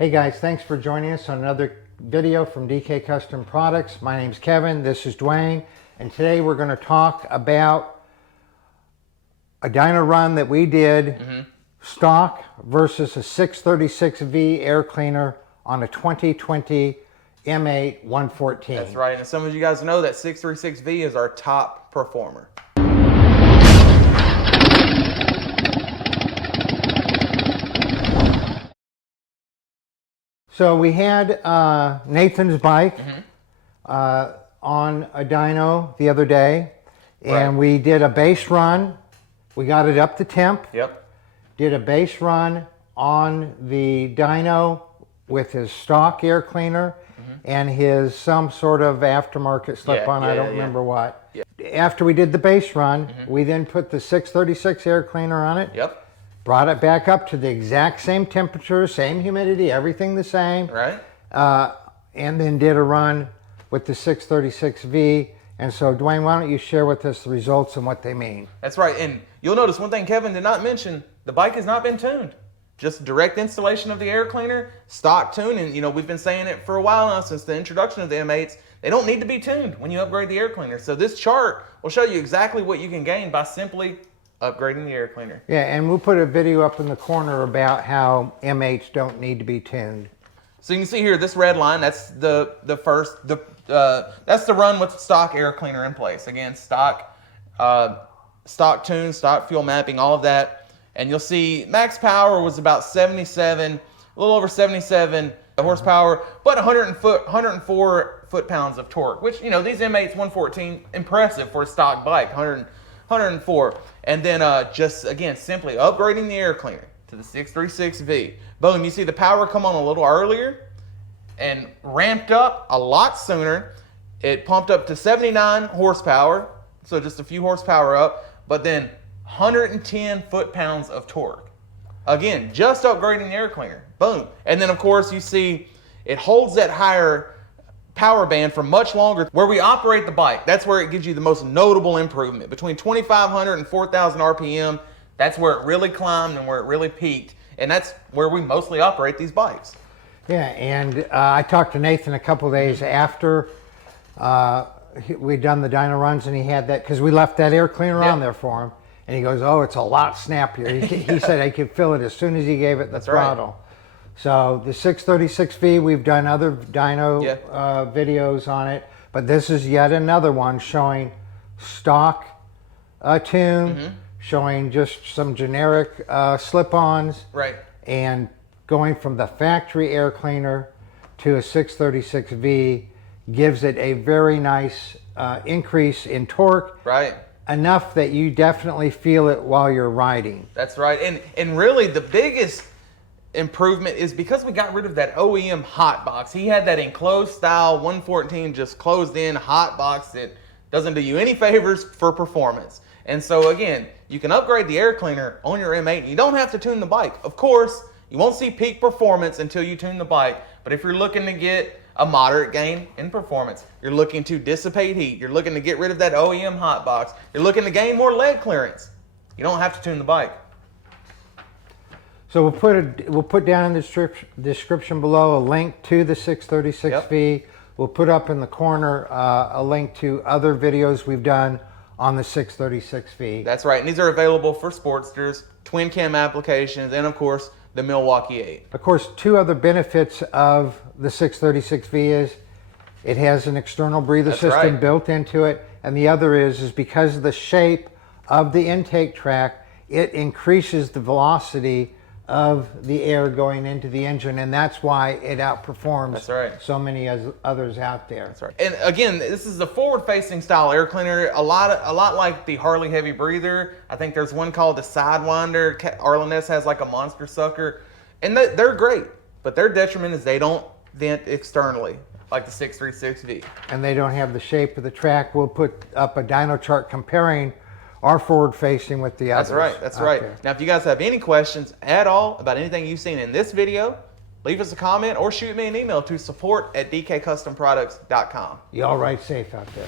Hey guys, thanks for joining us on another video from DK Custom Products. My name's Kevin, this is Dwayne, and today we're going to talk about a dyno run that we did, stock versus a 636V air cleaner on a 2020 M8 114. That's right, and some of you guys know that 636V is our top performer. So we had Nathan's bike on a dyno the other day, and we did a base run. We got it up to temp. Yep. Did a base run on the dyno with his stock air cleaner and his some sort of aftermarket slip-on, I don't remember what. After we did the base run, we then put the 636 air cleaner on it. Yep. Brought it back up to the exact same temperature, same humidity, everything the same. Right. And then did a run with the 636V. And so, Dwayne, why don't you share with us the results and what they mean? That's right. And you'll notice one thing Kevin did not mention, the bike has not been tuned. Just direct installation of the air cleaner, stock tune. And, you know, we've been saying it for a while now since the introduction of the M8s. They don't need to be tuned when you upgrade the air cleaner. So this chart will show you exactly what you can gain by simply upgrading the air cleaner. Yeah, and we'll put a video up in the corner about how M8s don't need to be tuned. So you can see here, this red line, that's that's the run with stock air cleaner in place. Again, stock tune, stock fuel mapping, all of that. And you'll see max power was about 77, a little over 77 horsepower, but 104 foot-pounds of torque, which, you know, these M8s 114, impressive for a stock bike, 104. And then just, again, simply upgrading the air cleaner to the 636V. Boom, you see the power come on a little earlier and ramped up a lot sooner. It pumped up to 79 horsepower, so just a few horsepower up, but then 110 foot-pounds of torque. Again, just upgrading the air cleaner. Boom. And then, of course, you see it holds that higher power band for much longer. Where we operate the bike, that's where it gives you the most notable improvement. Between 2,500 and 4,000 RPM, that's where it really climbed and where it really peaked. And that's where we mostly operate these bikes. Yeah, and I talked to Nathan a couple of days after we'd done the dyno runs, and he had that, because we left that air cleaner on there for him. And he goes, oh, it's a lot snappier. He said I could feel it as soon as he gave it the throttle. Right. So the 636V, we've done other dyno videos on it, but this is yet another one showing stock tune, showing just some generic slip-ons, and going from the factory air cleaner to a 636V gives it a very nice increase in torque. Right. Enough that you definitely feel it while you're riding. That's right. And really the biggest improvement is because we got rid of that OEM hot box. He had that enclosed style 114 just closed in hot box that doesn't do you any favors for performance. And so again, you can upgrade the air cleaner on your M8 and you don't have to tune the bike. Of course, you won't see peak performance until you tune the bike, but if you're looking to get a moderate gain in performance, you're looking to dissipate heat, you're looking to get rid of that OEM hot box, you're looking to gain more leg clearance, you don't have to tune the bike. So we'll put down in the description below a link to the 636V. We'll put up in the corner a link to other videos we've done on the 636V. That's right, and these are available for Sportsters, twin cam applications, and of course the Milwaukee 8. Of course, two other benefits of the 636V is it has an external breather system built into it, and the other is because of the shape of the intake track, it increases the velocity of the air going into the engine, and that's why it outperforms so many others out there. That's right. And again, this is a forward-facing style air cleaner, a lot like the Harley heavy breather. I think there's one called the Sidewinder. Arlen-S has like a monster sucker, and they're great, but their detriment is they don't vent externally like the 636V. And they don't have the shape of the track. We'll put up a dyno chart comparing our forward facing with the others. That's right. Now, if you guys have any questions at all about anything you've seen in this video, leave us a comment or shoot me an email to support@dkcustomproducts.com. Y'all ride safe out there.